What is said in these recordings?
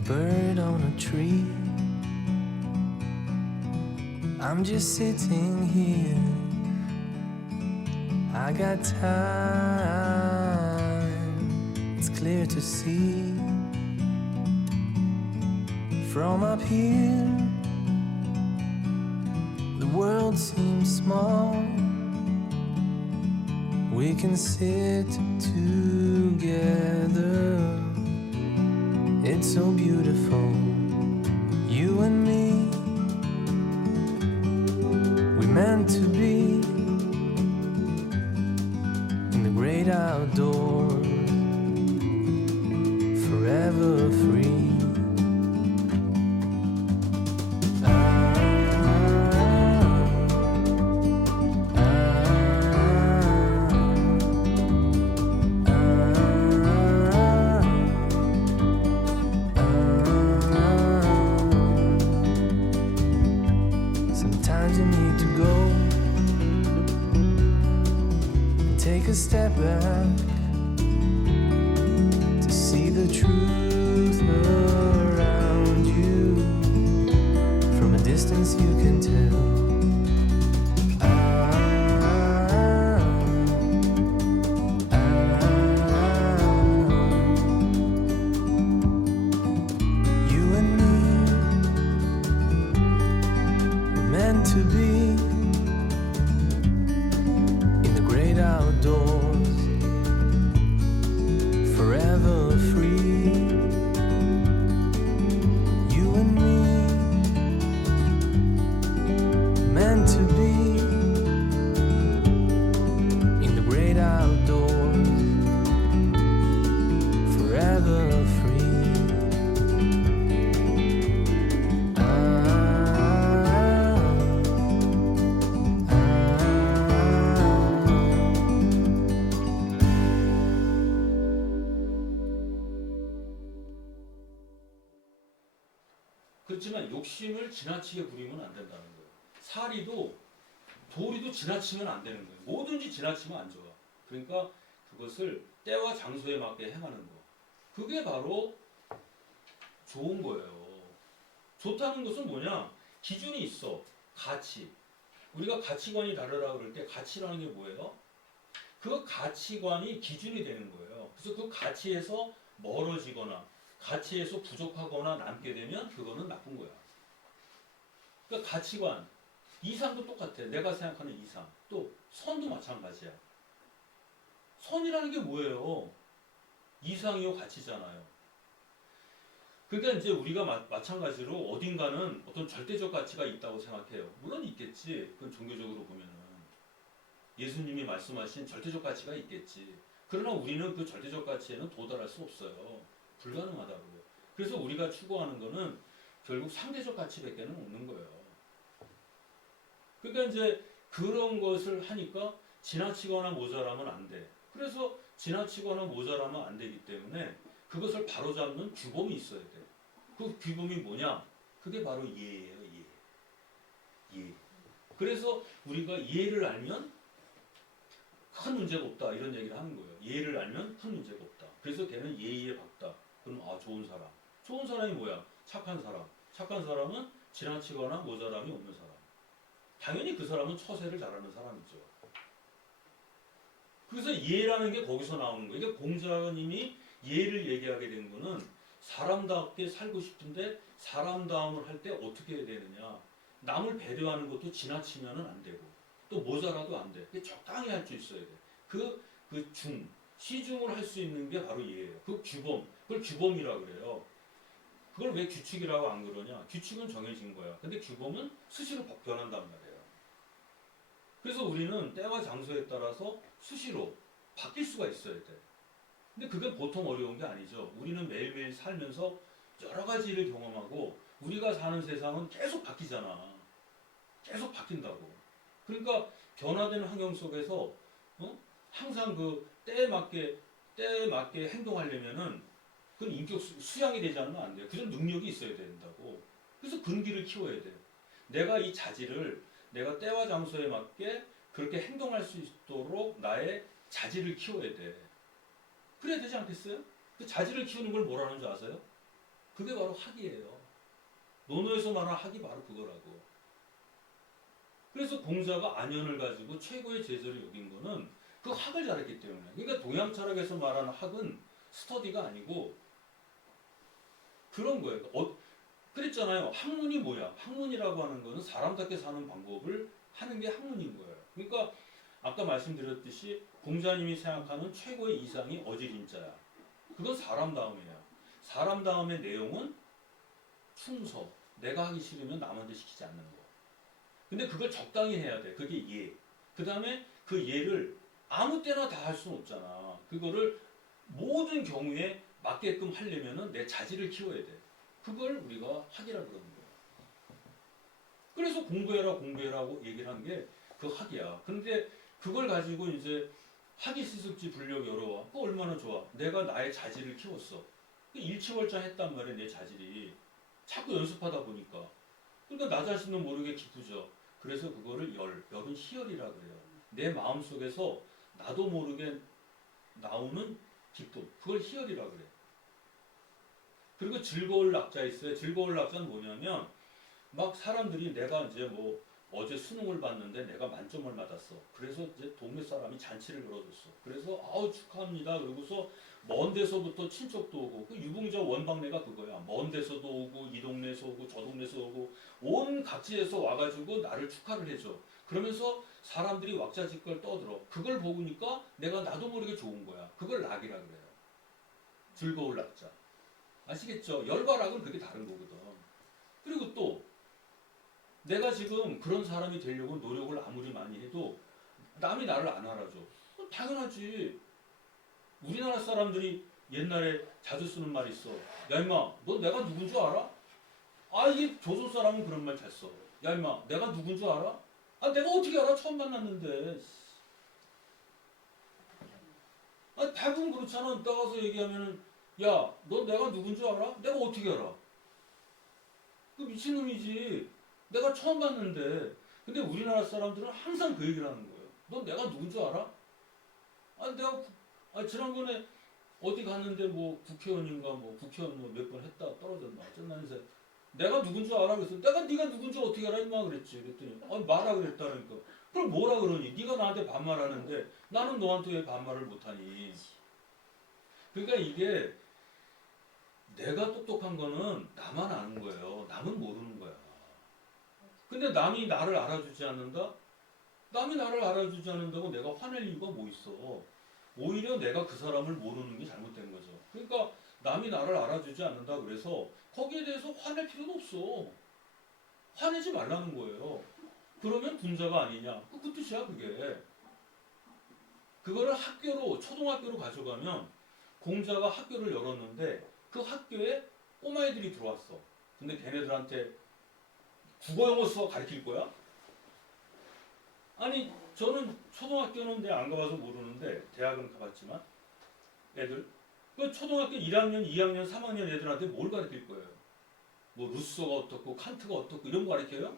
a bird on a tree. I'm just sitting here. I got time. It's clear to see. From up here, the world seems small. We can sit together. It's so beautiful, you and me. We meant to be in the great outdoors, forever free. Sometimes you need to go and take a step back to see the truth around you. From a distance you can tell. You and me were meant to be in the great outdoors, forever free. You and me meant to be in the great outdoors, forever free. 그렇지만 욕심을 지나치게 부리면 안 된다는 거예요. 사리도 도리도 지나치면 안 되는 거예요. 뭐든지 지나치면 안 좋아. 그러니까 그것을 때와 장소에 맞게 행하는 거. 그게 바로 좋은 거예요. 좋다는 것은 뭐냐? 기준이 있어. 가치. 우리가 가치관이 다르라 그럴 때 가치라는 게 뭐예요? 그 가치관이 기준이 되는 거예요. 그래서 그 가치에서 멀어지거나 가치에서 부족하거나 남게 되면 그거는 나쁜 거야. 그러니까 가치관, 이상도 똑같아. 내가 생각하는 이상. 또 선도 마찬가지야. 선이라는 게 뭐예요? 이상이요 가치잖아요. 그러니까 이제 우리가 마찬가지로 어딘가는 어떤 절대적 가치가 있다고 생각해요. 물론 있겠지. 그건 종교적으로 보면은 예수님이 말씀하신 절대적 가치가 있겠지. 그러나 우리는 그 절대적 가치에는 도달할 수 없어요. 불가능하다고. 그래서 우리가 추구하는 거는 결국 상대적 가치밖에 없는 거예요. 그러니까 이제 그런 것을 하니까 지나치거나 모자라면 안 돼. 그래서 지나치거나 모자라면 안 되기 때문에 그것을 바로잡는 규범이 있어야 돼. 그 규범이 뭐냐? 그게 바로 예예요. 예. 그래서 우리가 예를 알면 큰 문제가 없다 이런 얘기를 하는 거예요. 예를 알면 큰 문제가 없다. 그래서 걔는 예의에 박다. 그럼 좋은 사람. 좋은 사람이 뭐야? 착한 사람. 착한 사람은 지나치거나 모자람이 없는 사람. 당연히 그 사람은 처세를 잘하는 사람이죠. 그래서 예라는 게 거기서 나오는 거예요. 이게 공자님이 예를 얘기하게 된 거는 사람답게 살고 싶은데 사람다움을 할 때 어떻게 해야 되느냐. 남을 배려하는 것도 지나치면 안 되고 또 모자라도 안 돼. 적당히 할 수 있어야 돼. 시중을 할 수 있는 게 바로 예예요. 그 규범, 그걸 규범이라고 그래요. 그걸 왜 규칙이라고 안 그러냐? 규칙은 정해진 거야. 근데 규범은 수시로 변한단 말이에요. 그래서 우리는 때와 장소에 따라서 수시로 바뀔 수가 있어야 돼. 근데 그게 보통 어려운 게 아니죠. 우리는 매일매일 살면서 여러 가지 일을 경험하고 우리가 사는 세상은 계속 바뀌잖아. 계속 바뀐다고. 그러니까 변화되는 환경 속에서 항상 그 때에 맞게 행동하려면은 그건 인격 수양이 되지 않으면 안 돼요. 그런 능력이 있어야 된다고. 그래서 근기를 키워야 돼. 내가 이 자질을 내가 때와 장소에 맞게 그렇게 행동할 수 있도록 나의 자질을 키워야 돼. 그래야 되지 않겠어요? 그 자질을 키우는 걸 뭐라는 줄 아세요? 그게 바로 학이에요. 논어에서 말하는 학이 바로 그거라고. 그래서 공자가 안연을 가지고 최고의 제자를 여긴 거는 그 학을 잘했기 때문에. 그러니까 동양 철학에서 말하는 학은 스터디가 아니고 그런 거예요. 그랬잖아요. 학문이 뭐야? 학문이라고 하는 거는 사람답게 사는 방법을 하는 게 학문인 거예요. 그러니까 아까 말씀드렸듯이 공자님이 생각하는 최고의 이상이 어질인자야. 그건 사람 다음이에요. 사람 다음의 내용은 충서. 내가 하기 싫으면 남한테 시키지 않는 거. 근데 그걸 적당히 해야 돼. 그게 예. 그 다음에 그 예를 아무 때나 다 할 수는 없잖아. 그거를 모든 경우에 맞게끔 하려면은 내 자질을 키워야 돼. 그걸 우리가 학이라 그러는 거야. 그래서 공부해라고 얘기를 한 게 그 학이야. 근데 그걸 가지고 이제 학이 시습지 불력 여러와. 그거 얼마나 좋아. 내가 나의 자질을 키웠어. 일취월장했단 말이야. 내 자질이. 자꾸 연습하다 보니까. 그러니까 나 자신은 모르게 기쁘죠. 그래서 그거를 열은 희열이라 그래요. 내 마음속에서 나도 모르게 나오는 기쁨. 그걸 희열이라 그래. 그리고 즐거울 낙자 있어요. 즐거울 낙자는 뭐냐면 막 사람들이 내가 이제 뭐 어제 수능을 봤는데 내가 만점을 받았어. 그래서 이제 동네 사람이 잔치를 걸어줬어. 그래서 아우 축하합니다. 그러고서 먼 데서부터 친척도 오고 그 유봉자 원방내가 그거야. 먼 데서도 오고 이 동네에서 오고 저 동네에서 오고 온 각지에서 와가지고 나를 축하를 해줘. 그러면서 사람들이 왁자지껄 떠들어. 그걸 보니까 내가 나도 모르게 좋은 거야. 그걸 낙이라 그래요. 즐거울 낙자. 아시겠죠? 열과 낙은 그게 다른 거거든. 그리고 또 내가 지금 그런 사람이 되려고 노력을 아무리 많이 해도 남이 나를 안 알아줘. 당연하지. 우리나라 사람들이 옛날에 자주 쓰는 말이 있어. 야 임마, 너 내가 누군 줄 알아? 아 이게 조선 사람은 그런 말 잘 써. 야 임마, 내가 누군 줄 알아? 아 내가 어떻게 알아? 처음 만났는데. 아 대부분 그렇잖아. 나가서 얘기하면은 야, 너 내가 누군 줄 알아? 내가 어떻게 알아? 그 미친놈이지. 내가 처음 봤는데. 근데 우리나라 사람들은 항상 그 얘기를 하는 거예요. 너 내가 누군 줄 알아? 아, 지난번에 어디 갔는데 뭐 국회의원인가 뭐 국회의원 뭐 몇 번 했다 떨어졌나 어쨌나해서 내가 누군 줄 알아? 그래서 내가 네가 누군 줄 어떻게 알아? 임마 그랬지. 그랬더니 말아 그랬다니까. 그럼 뭐라 그러니? 네가 나한테 반말하는데 나는 너한테 왜 반말을 못하니? 그러니까 이게 내가 똑똑한 거는 나만 아는 거예요. 남은 모르는 거야. 근데 남이 나를 알아주지 않는다? 남이 나를 알아주지 않는다고 내가 화낼 이유가 뭐 있어? 오히려 내가 그 사람을 모르는 게 잘못된 거죠. 그러니까 남이 나를 알아주지 않는다 그래서 거기에 대해서 화낼 필요도 없어. 화내지 말라는 거예요. 그러면 분자가 아니냐? 그 뜻이야 그게. 그거를 학교로 초등학교로 가져가면 공자가 학교를 열었는데 그 학교에 꼬마애들이 들어왔어. 근데 걔네들한테 국어 영어 수학 가르칠 거야? 아니 저는 초등학교는 내가 안 가봐서 모르는데 대학은 가봤지만 애들 그 초등학교 1학년, 2학년, 3학년 애들한테 뭘 가르칠 거예요? 뭐 루소가 어떻고 칸트가 어떻고 이런 거 가르쳐요?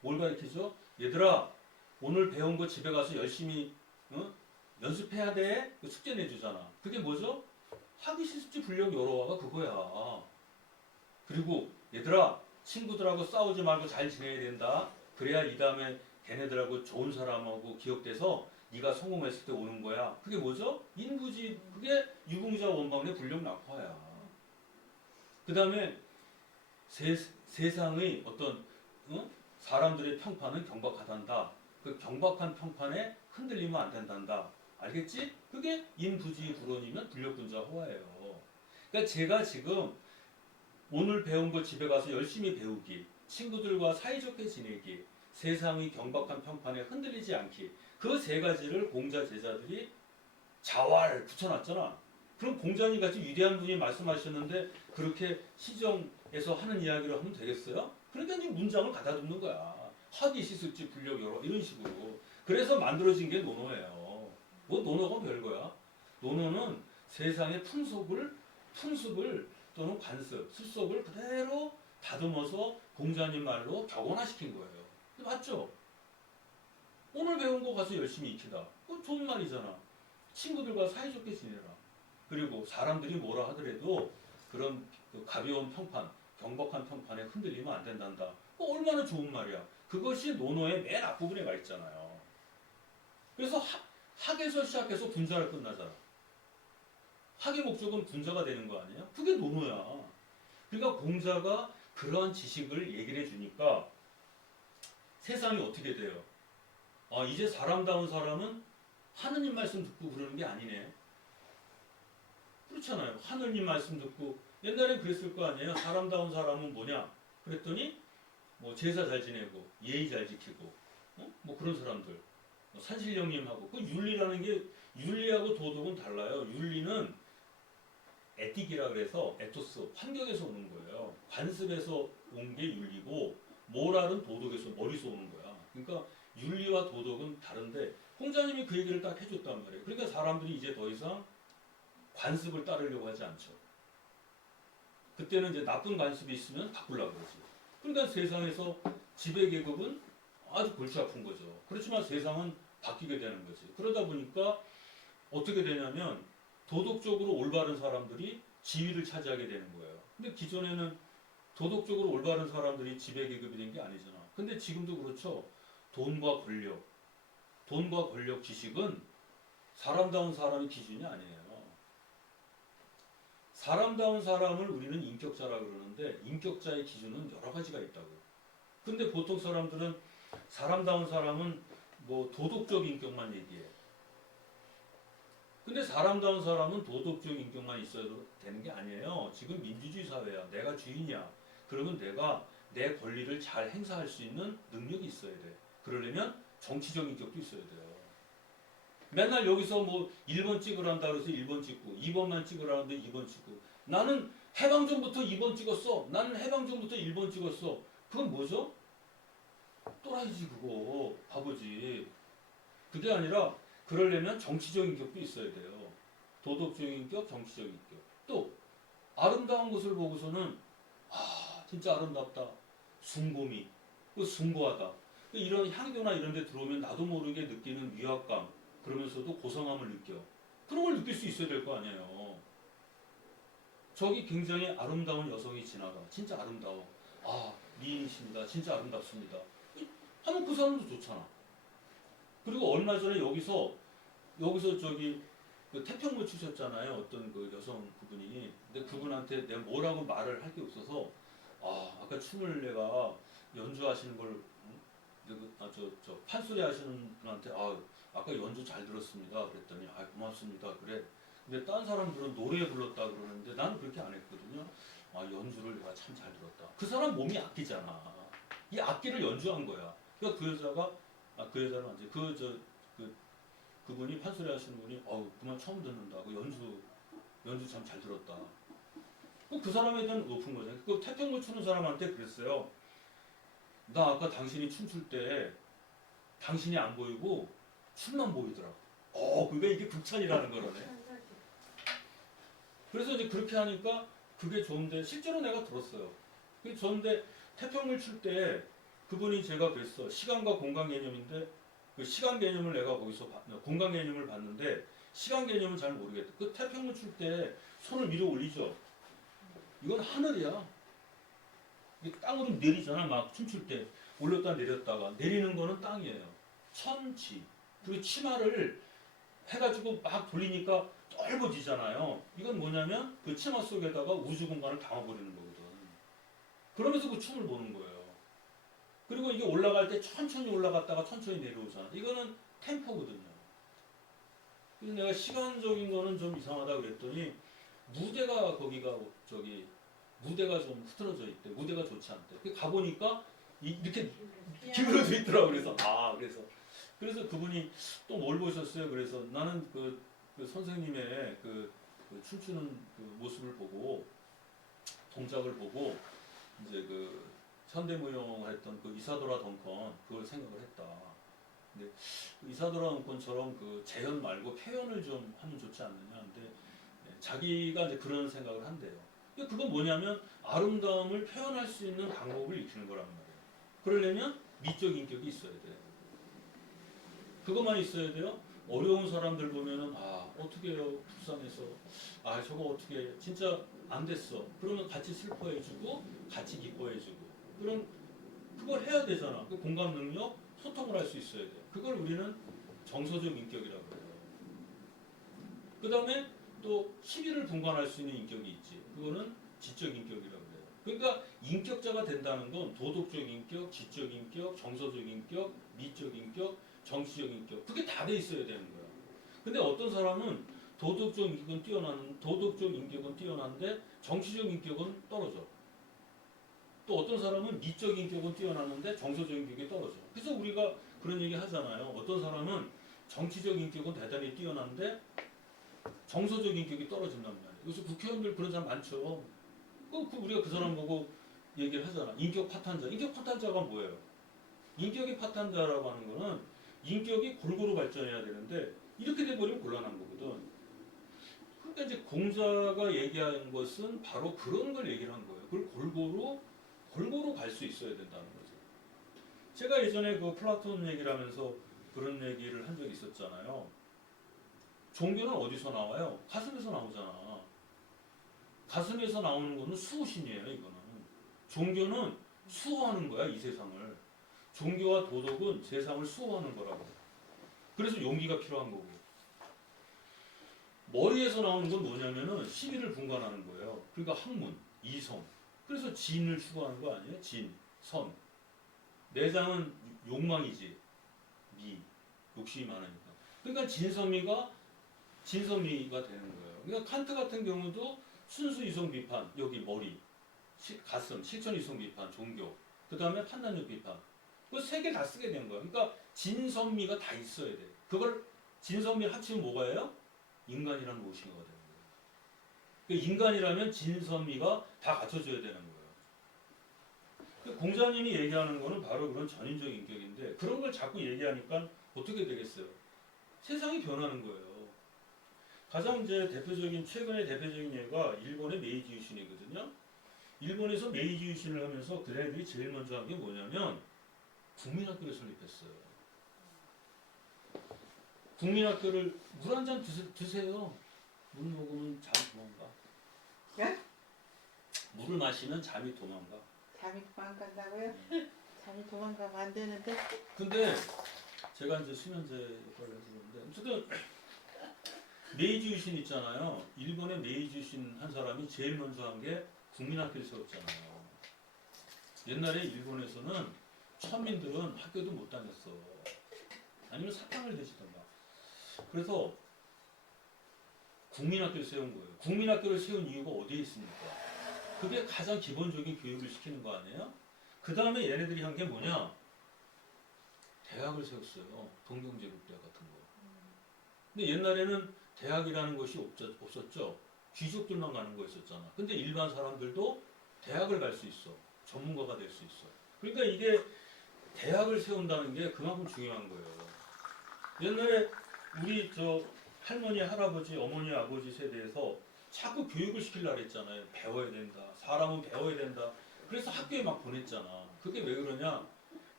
뭘 가르치죠? 얘들아 오늘 배운 거 집에 가서 열심히 연습해야 돼? 그 숙제 내주잖아. 그게 뭐죠? 학위실습지 불력 여러와가 그거야. 그리고 얘들아 친구들하고 싸우지 말고 잘 지내야 된다. 그래야 이 다음에 걔네들하고 좋은 사람하고 기억돼서 네가 성공했을 때 오는 거야. 그게 뭐죠? 인부지. 그게 유공자 원방의 불력 낙화야. 그 다음에 세상의 어떤 사람들의 평판은 경박하단다. 그 경박한 평판에 흔들리면 안 된단다. 알겠지? 그게 인부지 불원이면 불력분자 호화예요. 그러니까 제가 지금 오늘 배운 거 집에 가서 열심히 배우기, 친구들과 사이좋게 지내기, 세상의 경박한 평판에 흔들리지 않기, 그 세 가지를 공자 제자들이 자활 붙여놨잖아. 그럼 공자님 같이 위대한 분이 말씀하셨는데 그렇게 시정에서 하는 이야기를 하면 되겠어요? 그러니까 이제 문장을 가다듬는 거야. 학이 시습지 불력 여러 이런 식으로. 그래서 만들어진 게 논어예요. 뭐 논어가 별거야. 논어는 세상의 풍습을 또는 관습, 술속을 그대로 다듬어서 공자님 말로 격언화시킨 거예요. 맞죠? 오늘 배운 거 가서 열심히 익히다. 그건 좋은 말이잖아. 친구들과 사이좋게 지내라. 그리고 사람들이 뭐라 하더라도 그런 그 가벼운 평판, 경박한 평판에 흔들리면 안 된단다. 얼마나 좋은 말이야. 그것이 논어의 맨 앞부분에 가 있잖아요. 그래서 학에서 시작해서 분자를 끝나잖아. 학의 목적은 분자가 되는 거 아니에요? 그게 논어야. 그러니까 공자가 그러한 지식을 얘기를 해주니까 세상이 어떻게 돼요? 아, 이제 사람다운 사람은 하느님 말씀 듣고 그러는 게 아니네. 그렇잖아요. 하느님 말씀 듣고 옛날엔 그랬을 거 아니에요. 사람다운 사람은 뭐냐? 그랬더니 뭐 제사 잘 지내고 예의 잘 지키고 뭐 그런 사람들. 산신령님하고 그 윤리라는 게 윤리하고 도덕은 달라요. 윤리는 에틱이라 그래서 에토스 환경에서 오는 거예요. 관습에서 온 게 윤리고 모랄은 도덕에서 머리에서 오는 거야. 그러니까 윤리와 도덕은 다른데 홍자님이 그 얘기를 딱 해줬단 말이에요. 그러니까 사람들이 이제 더 이상 관습을 따르려고 하지 않죠. 그때는 이제 나쁜 관습이 있으면 바꾸려고 그러지. 그러니까 세상에서 지배계급은 아주 골치 아픈 거죠. 그렇지만 세상은 바뀌게 되는 거지. 그러다 보니까 어떻게 되냐면 도덕적으로 올바른 사람들이 지위를 차지하게 되는 거예요. 근데 기존에는 도덕적으로 올바른 사람들이 지배계급이 된 게 아니잖아. 근데 지금도 그렇죠. 돈과 권력, 지식은 사람다운 사람의 기준이 아니에요. 사람다운 사람을 우리는 인격자라 그러는데 인격자의 기준은 여러 가지가 있다고. 근데 보통 사람들은 사람다운 사람은 뭐 도덕적 인격만 얘기해. 근데 사람다운 사람은 도덕적 인격만 있어야 되는 게 아니에요. 지금 민주주의 사회야. 내가 주인이야. 그러면 내가 내 권리를 잘 행사할 수 있는 능력이 있어야 돼. 그러려면 정치적 인격도 있어야 돼요. 맨날 여기서 뭐 1번 찍으란다 그래서 1번 찍고 2번만 찍으라는데 2번 찍고 나는 해방전부터 2번 찍었어. 나는 해방전부터 1번 찍었어. 그건 뭐죠? 또라이지 그거. 바보지. 그게 아니라 그러려면 정치적 인격도 있어야 돼요. 도덕적 인격, 정치적 인격. 또 아름다운 것을 보고서는 아 진짜 아름답다. 숭고미. 그 숭고하다. 이런 향교나 이런 데 들어오면 나도 모르게 느끼는 위압감 그러면서도 고상함을 느껴. 그런 걸 느낄 수 있어야 될 거 아니에요. 저기 굉장히 아름다운 여성이 지나가. 진짜 아름다워. 아 미인이십니다. 진짜 아름답습니다. 하면 그 사람도 좋잖아. 그리고 얼마 전에 여기서 저기 그 태평물 추셨잖아요. 어떤 그 여성 그분이. 근데 그분한테 내가 뭐라고 말을 할 게 없어서 아까 춤을 내가 연주하시는 걸 저 판소리 하시는 분한테 아까 연주 잘 들었습니다. 그랬더니 고맙습니다. 그래. 근데 딴 사람들은 노래 불렀다 그러는데 나는 그렇게 안 했거든요. 연주를 내가 참 잘 들었다. 그 사람 몸이 악기잖아. 이 악기를 연주한 거야. 그러니까 그 여자가 그 여자는 아니지. 그분이 판소리 하시는 분이 그만 처음 듣는다고 연주 참 잘 들었다. 그 사람에 대한 높은 거죠. 그 태평물 추는 사람한테 그랬어요. 나 아까 당신이 춤출 때 당신이 안 보이고 춤만 보이더라. 그러니까 이게 극찬이라는 거라네. 그래서 이제 그렇게 하니까 그게 좋은데 실제로 내가 들었어요. 그게 좋은데 태평물 출 때 그분이 제가 그랬어. 시간과 공간 개념인데 그 시간 개념을 내가 거기서 공간 개념을 봤는데 시간 개념은 잘 모르겠다. 그 태평물 출 때 손을 위로 올리죠. 이건 하늘이야. 이게 땅으로 내리잖아. 막 춤출 때 올렸다 내렸다가 내리는 거는 땅이에요. 천지. 그리고 치마를 해가지고 막 돌리니까 넓어지잖아요. 이건 뭐냐면 그 치마 속에다가 우주 공간을 담아버리는 거거든. 그러면서 그 춤을 보는 거예요. 그리고 이게 올라갈 때 천천히 올라갔다가 천천히 내려오잖아. 이거는 템포거든요. 그래서 내가 시간적인 거는 좀 이상하다 그랬더니 무대가 거기가 무대가 좀 흐트러져 있대. 무대가 좋지 않대. 가보니까 이렇게 기울어져 있더라고. 그래서 그분이 또 뭘 보셨어요? 그래서 나는 그 선생님의 그 춤추는 그 모습을 보고 동작을 보고 이제 그 현대무용을 했던 그 이사도라 덩컨 그걸 생각을 했다. 근데 그 이사도라 덩컨처럼 그 재현 말고 표현을 좀 하면 좋지 않느냐. 근데 자기가 이제 그런 생각을 한대요. 그건 뭐냐면 아름다움을 표현할 수 있는 방법을 익히는 거란 말이에요. 그러려면 미적 인격이 있어야 돼요. 그것만 있어야 돼요. 어려운 사람들 보면은 어떻게 해요? 불쌍해서 저거 어떻게 해? 진짜 안 됐어. 그러면 같이 슬퍼해주고 같이 기뻐해주고 그럼 그걸 해야 되잖아. 그 공감 능력, 소통을 할 수 있어야 돼. 그걸 우리는 정서적 인격이라고 해요. 그 다음에 또 시비를 분간할 수 있는 인격이 있지. 그거는 지적 인격이라고 해요. 그러니까 인격자가 된다는 건 도덕적 인격, 지적 인격, 정서적 인격, 미적 인격, 정치적 인격 그게 다 돼 있어야 되는 거야. 근데 어떤 사람은 도덕적 인격은 뛰어난데 정치적 인격은 떨어져. 또 어떤 사람은 미적 인격은 뛰어나는데 정서적 인격이 떨어져. 그래서 우리가 그런 얘기 하잖아요. 어떤 사람은 정치적 인격은 대단히 뛰어난데 정서적 인격이 떨어진단 말이에요. 요새 국회의원들 그런 사람 많죠. 우리가 그 사람 보고 얘기를 하잖아. 인격 파탄자. 인격 파탄자가 뭐예요? 인격이 파탄자라고 하는 거는 인격이 골고루 발전해야 되는데 이렇게 돼버리면 곤란한 거거든. 그러니까 이제 공자가 얘기한 것은 바로 그런 걸 얘기를 한 거예요. 그걸 골고루 갈 수 있어야 된다는 거죠. 제가 예전에 그 플라톤 얘기를 하면서 그런 얘기를 한 적이 있었잖아요. 종교는 어디서 나와요? 가슴에서 나오잖아. 가슴에서 나오는 거는 수호신이에요, 이거는. 종교는 수호하는 거야, 이 세상을. 종교와 도덕은 세상을 수호하는 거라고. 그래서 용기가 필요한 거고. 머리에서 나오는 건 뭐냐면은 시비를 분간하는 거예요. 그러니까 학문, 이성. 그래서 진을 추구하는 거 아니에요? 진, 선. 내장은 욕망이지. 미, 욕심이 많으니까. 그러니까 진선미가 되는 거예요. 그러니까 칸트 같은 경우도 순수 이성 비판, 여기 머리, 가슴, 실천 이성 비판, 종교, 그 다음에 판단력 비판. 그 세 개 다 쓰게 된 거예요. 그러니까 진선미가 다 있어야 돼. 그걸 진선미 합치면 뭐가 예요? 인간이라는 무엇인가가 되는 거예요. 그러니까 인간이라면 진선미가 다 갖춰져야 되는 거예요. 공자님이 얘기하는 거는 바로 그런 전인적 인격인데 그런 걸 자꾸 얘기하니까 어떻게 되겠어요? 세상이 변하는 거예요. 가장 이제 최근의 대표적인 예가 일본의 메이지 유신이거든요. 일본에서 메이지 유신을 하면서 그들이 제일 먼저 한 게 뭐냐면 국민학교를 설립했어요. 국민학교를 물 한 잔 드세요. 물 먹으면 잠이 도망가. 예? 물을 마시면 잠이 도망가. 잠이 도망간다고요? 잠이 도망가면 안 되는데. 근데 제가 이제 수면제 역할을 해서 그런데 어쨌든 메이지 유신 있잖아요. 일본의 메이지 유신 한 사람이 제일 먼저 한 게 국민학교를 세웠잖아요. 옛날에 일본에서는 천민들은 학교도 못 다녔어. 아니면 사탕을 드시던가. 그래서 국민학교를 세운 거예요. 국민학교를 세운 이유가 어디에 있습니까? 그게 가장 기본적인 교육을 시키는 거 아니에요? 그 다음에 얘네들이 한 게 뭐냐? 대학을 세웠어요. 동경제국대학 같은 거. 근데 옛날에는 대학이라는 것이 없었죠. 귀족들만 가는 거였었잖아. 근데 일반 사람들도 대학을 갈 수 있어. 전문가가 될 수 있어. 그러니까 이게 대학을 세운다는 게 그만큼 중요한 거예요. 옛날에 우리 할머니, 할아버지, 어머니, 아버지 세대에서 자꾸 교육을 시키려고 했잖아요. 배워야 된다. 사람은 배워야 된다. 그래서 학교에 막 보냈잖아. 그게 왜 그러냐?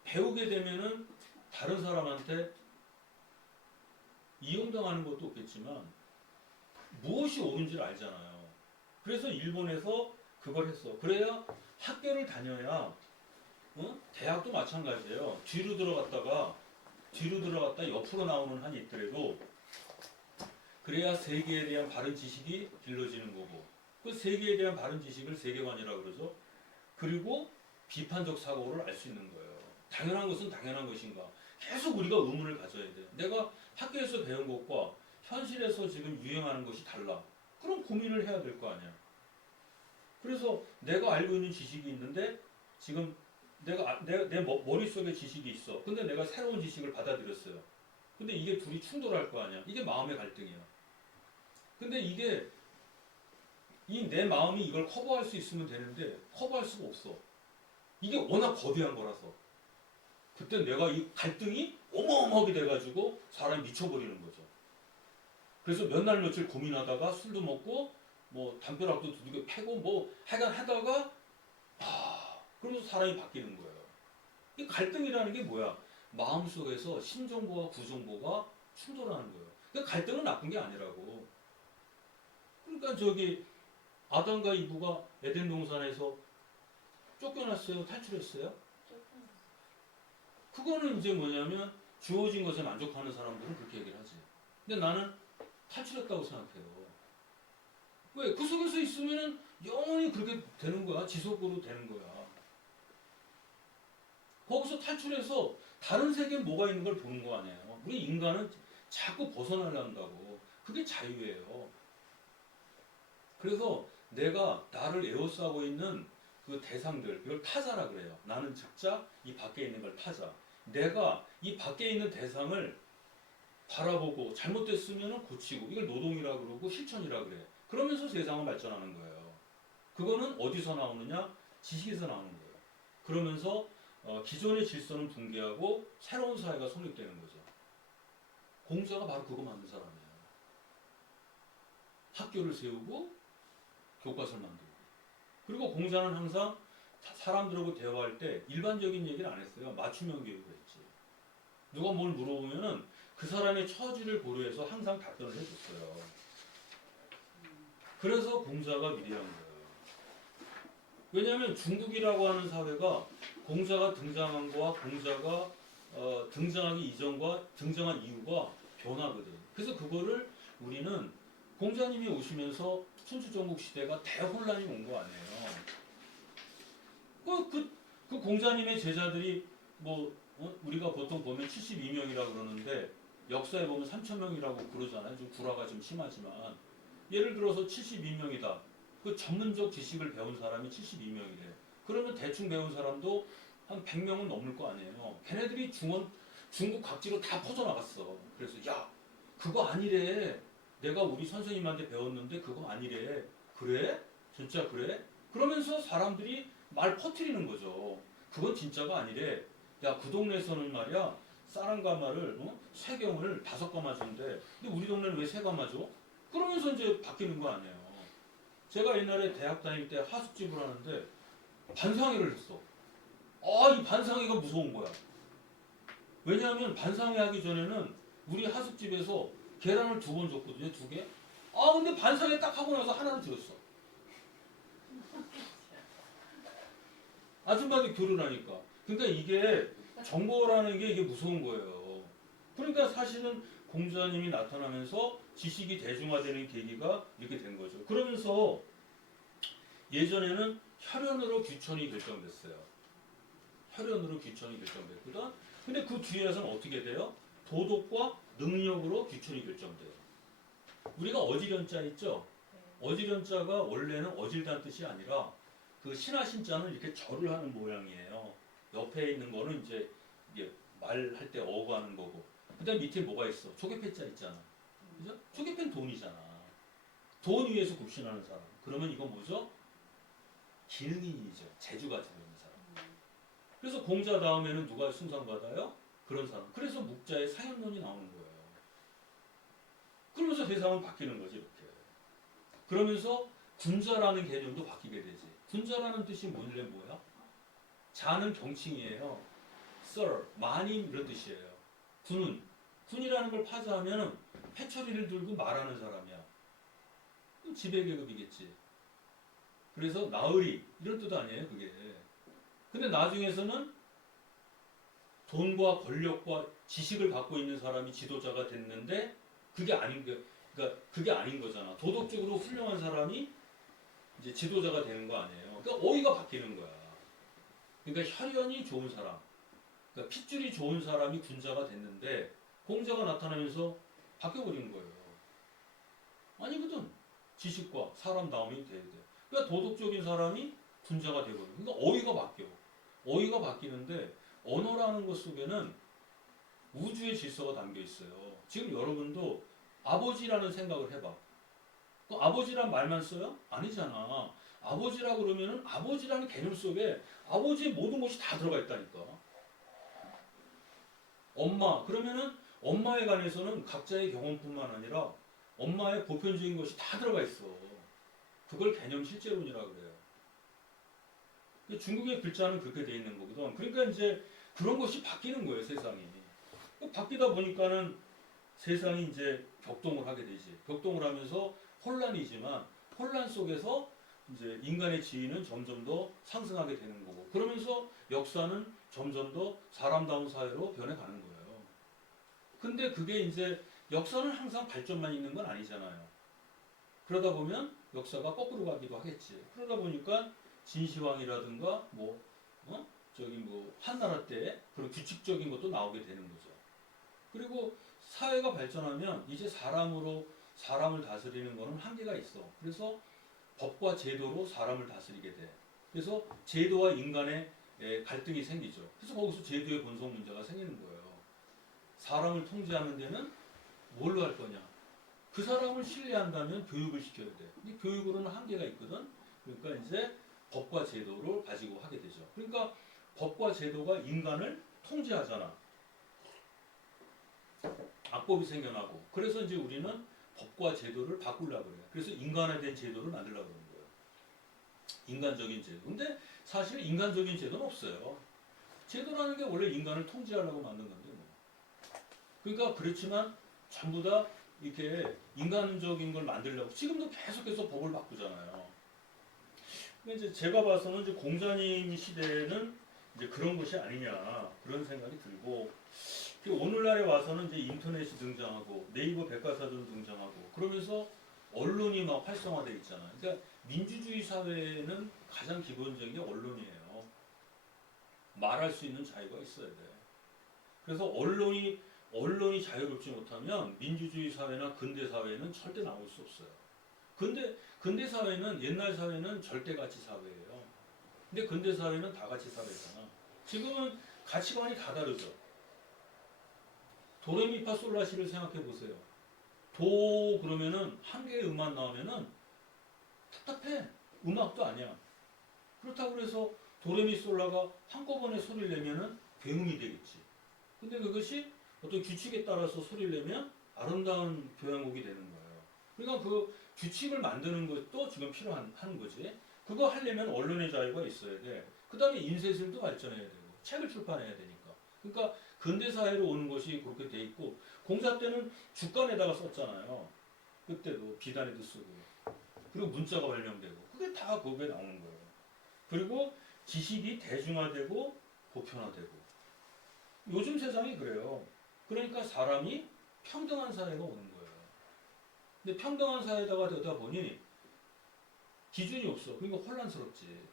배우게 되면은 다른 사람한테 이용당하는 것도 없겠지만 무엇이 옳은지를 알잖아요. 그래서 일본에서 그걸 했어. 그래야 학교를 다녀야 대학도 마찬가지예요. 뒤로 들어갔다 옆으로 나오는 한이 있더라도 그래야 세계에 대한 바른 지식이 길러지는 거고 그 세계에 대한 바른 지식을 세계관이라고 그러죠. 그리고 비판적 사고를 알 수 있는 거예요. 당연한 것은 당연한 것인가. 계속 우리가 의문을 가져야 돼요. 내가 학교에서 배운 것과 현실에서 지금 유행하는 것이 달라. 그럼 고민을 해야 될 거 아니야. 그래서 내가 알고 있는 지식이 있는데 지금 내 머릿속에 지식이 있어. 근데 내가 새로운 지식을 받아들였어요. 근데 이게 둘이 충돌할 거 아니야. 이게 마음의 갈등이야. 근데 이게 내 마음이 이걸 커버할 수 있으면 되는데 커버할 수가 없어. 이게 워낙 거대한 거라서. 그때 내가 이 갈등이 어마어마하게 돼가지고 사람이 미쳐버리는 거죠. 그래서 몇 날 며칠 고민하다가 술도 먹고 뭐 담벼락도 두들겨 패고 뭐 하여간 하다가 그러면서 사람이 바뀌는 거예요. 이 갈등이라는 게 뭐야? 마음속에서 신정보와 구정보가 충돌하는 거예요. 그러니까 갈등은 나쁜 게 아니라고. 그러니까 아담과 이브가 에덴 동산에서 쫓겨났어요? 탈출했어요? 그거는 이제 뭐냐면 주어진 것에 만족하는 사람들은 그렇게 얘기를 하지. 근데 나는 탈출했다고 생각해요. 왜? 그 속에서 있으면은 영원히 그렇게 되는 거야. 지속으로 되는 거야. 거기서 탈출해서 다른 세계에 뭐가 있는 걸 보는 거 아니에요. 우리 인간은 자꾸 벗어나려 한다고. 그게 자유예요. 그래서 내가 나를 에워싸고 있는 그 대상들, 이걸 타자라 그래요. 나는 즉자, 이 밖에 있는 걸 타자. 내가 이 밖에 있는 대상을 바라보고 잘못됐으면 고치고, 이걸 노동이라 그러고 실천이라 그래. 그러면서 세상은 발전하는 거예요. 그거는 어디서 나오느냐? 지식에서 나오는 거예요. 그러면서 기존의 질서는 붕괴하고 새로운 사회가 성립되는 거죠. 공자가 바로 그거 만든 사람이에요. 학교를 세우고 교과서를 만들고. 그리고 공자는 항상 사람들하고 대화할 때 일반적인 얘기를 안 했어요. 맞춤형 교육을 했지. 누가 뭘 물어보면은 그 사람의 처지를 고려해서 항상 답변을 해줬어요. 그래서 공자가 위대한 거예요. 왜냐하면 중국이라고 하는 사회가 공자가 등장한 거와 공자가 등장하기 이전과 등장한 이유가 변하거든. 그래서 그거를 우리는 공자님이 오시면서 순추전국 시대가 대혼란이 온 거 아니에요. 그 공자님의 제자들이 우리가 보통 보면 72명이라고 그러는데 역사에 보면 3,000명이라고 그러잖아요. 좀 구라가 좀 심하지만 예를 들어서 72명이다. 그 전문적 지식을 배운 사람이 72명이래. 그러면 대충 배운 사람도 한 100명은 넘을 거 아니에요. 걔네들이 중국 각지로 다 퍼져나갔어. 그래서 야 그거 아니래. 내가 우리 선생님한테 배웠는데 그거 아니래. 그래? 진짜 그래? 그러면서 사람들이 말 퍼뜨리는 거죠. 그건 진짜가 아니래. 야 그 동네에서는 말이야 쌀한가마를 세경을 5가마 준대. 근데 우리 동네는 왜 3가마 줘? 그러면서 이제 바뀌는 거 아니에요. 제가 옛날에 대학 다닐 때 하숙집을 하는데 반상회를 했어. 이 반상회가 무서운 거야. 왜냐하면 반상회 하기 전에는 우리 하숙집에서 계란을 2번 줬거든요. 2개. 근데 반상회 딱 하고 나서 하나를 들었어. 아줌마들 결혼하니까. 그러니까 이게 정보라는 게 이게 무서운 거예요. 그러니까 사실은 공자님이 나타나면서 지식이 대중화되는 계기가 이렇게 된 거죠. 그러면서 예전에는 혈연으로 규천이 결정됐어요. 혈연으로 규천이 결정됐거든. 근데 그 뒤에서는 어떻게 돼요? 도덕과 능력으로 규천이 결정돼요. 우리가 어지련자 있죠? 어지련자가 원래는 어질다는 뜻이 아니라 그 신하신자는 이렇게 절을 하는 모양이에요. 옆에 있는 거는 이제 이게 말할 때 어구하는 거고. 그 다음 밑에 뭐가 있어? 초계패자 있잖아. 그죠? 초계패는 돈이잖아. 돈 위에서 굽신하는 사람. 그러면 이건 뭐죠? 기능인이죠. 재주 가지고 있는 사람. 그래서 공자 다음에는 누가 숭상받아요? 그런 사람. 그래서 묵자의 사현론이 나오는 거예요. 그러면서 세상은 바뀌는 거지 이렇게. 그러면서 군자라는 개념도 바뀌게 되지. 군자라는 뜻이 원래 뭐야? 자는 경칭이에요. Sir, 마님 이런 뜻이에요. 군이라는 걸 파자하면 회초리를 들고 말하는 사람이야. 지배계급이겠지. 그래서 나으리 이런 뜻 아니에요 그게. 근데 나중에서는 돈과 권력과 지식을 갖고 있는 사람이 지도자가 됐는데 그게 아닌 게, 그러니까 그게 아닌 거잖아. 도덕적으로 훌륭한 사람이 이제 지도자가 되는 거 아니에요. 그러니까 어휘가 바뀌는 거야. 그러니까 혈연이 좋은 사람, 그러니까 핏줄이 좋은 사람이 군자가 됐는데 공자가 나타나면서 바뀌어버리는 거예요. 아니거든. 지식과 사람다움이 돼야 돼. 그러니까 도덕적인 사람이 군자가 되거든. 그러니까 어휘가 바뀌어. 어휘가 바뀌는데 언어라는 것 속에는 우주의 질서가 담겨 있어요. 지금 여러분도 아버지라는 생각을 해봐. 그 아버지란 말만 써요? 아니잖아. 아버지라 그러면은 아버지라는 개념 속에 아버지의 모든 것이 다 들어가 있다니까. 엄마 그러면은 엄마에 관해서는 각자의 경험뿐만 아니라 엄마의 보편적인 것이 다 들어가 있어. 그걸 개념 실제론이라 그래요. 중국의 글자는 그렇게 돼 있는 거거든. 그러니까 이제 그런 것이 바뀌는 거예요, 세상이. 바뀌다 보니까는 세상이 이제 격동을 하게 되지. 격동을 하면서 혼란이지만 혼란 속에서 이제 인간의 지위는 점점 더 상승하게 되는 거고 그러면서 역사는 점점 더 사람다운 사회로 변해가는 거예요. 근데 그게 이제 역사는 항상 발전만 있는 건 아니잖아요. 그러다 보면 역사가 거꾸로 가기도 하겠지. 그러다 보니까 진시황이라든가 저기 한나라 때 그런 규칙적인 것도 나오게 되는 거죠. 그리고 사회가 발전하면 이제 사람을 다스리는 거는 한계가 있어. 그래서 법과 제도로 사람을 다스리게 돼. 그래서 제도와 인간의 갈등이 생기죠. 그래서 거기서 제도의 본성 문제가 생기는 거예요. 사람을 통제하는 데는 뭘로 할 거냐? 그 사람을 신뢰한다면 교육을 시켜야 돼. 근데 교육으로는 한계가 있거든. 그러니까 이제 법과 제도를 가지고 하게 되죠. 그러니까 법과 제도가 인간을 통제하잖아. 악법이 생겨나고. 그래서 이제 우리는 법과 제도를 바꾸려고 그래요. 그래서 인간화된 제도를 만들려고 그러는 거예요. 인간적인 제도. 근데 사실 인간적인 제도는 없어요. 제도라는 게 원래 인간을 통제하려고 만든 건데 뭐. 그러니까 그렇지만 전부 다 이렇게 인간적인 걸 만들려고 지금도 계속해서 법을 바꾸잖아요. 근데 이제 제가 봐서는 이제 공자님 시대에는 이제 그런 것이 아니냐 그런 생각이 들고 오늘날에 와서는 이제 인터넷이 등장하고 네이버 백과사전 등장하고 그러면서 언론이 막 활성화되어 있잖아요. 그러니까 민주주의 사회에는 가장 기본적인 게 언론이에요. 말할 수 있는 자유가 있어야 돼. 그래서 언론이 자유롭지 못하면 민주주의 사회나 근대 사회는 절대 나올 수 없어요. 근대 사회는 옛날 사회는 절대가치 사회예요. 근데 근대 사회는 다가치 사회잖아. 지금은 가치관이 다 다르죠. 도레미파솔라시를 생각해 보세요. 도 그러면은 한 개의 음만 나오면은 답답해. 음악도 아니야. 그렇다고 해서 도레미솔라가 한꺼번에 소리를 내면은 괴음이 되겠지. 근데 그것이 어떤 규칙에 따라서 소리를 내면 아름다운 교향곡이 되는 거예요. 그러니까 그 규칙을 만드는 것도 지금 필요한 거지. 그거 하려면 언론의 자유가 있어야 돼. 그 다음에 인쇄술도 발전해야 되고 책을 출판해야 되니까. 그러니까 근대 사회로 오는 것이 그렇게 돼 있고 공자 때는 주간에다가 썼잖아요. 그때도 비단에도 쓰고 그리고 문자가 발명되고 그게 다 거기에 나오는 거예요. 그리고 지식이 대중화되고 보편화되고 요즘 세상이 그래요. 그러니까 사람이 평등한 사회가 오는 거예요. 근데 평등한 사회다가 되다 보니 기준이 없어. 그러니까 혼란스럽지.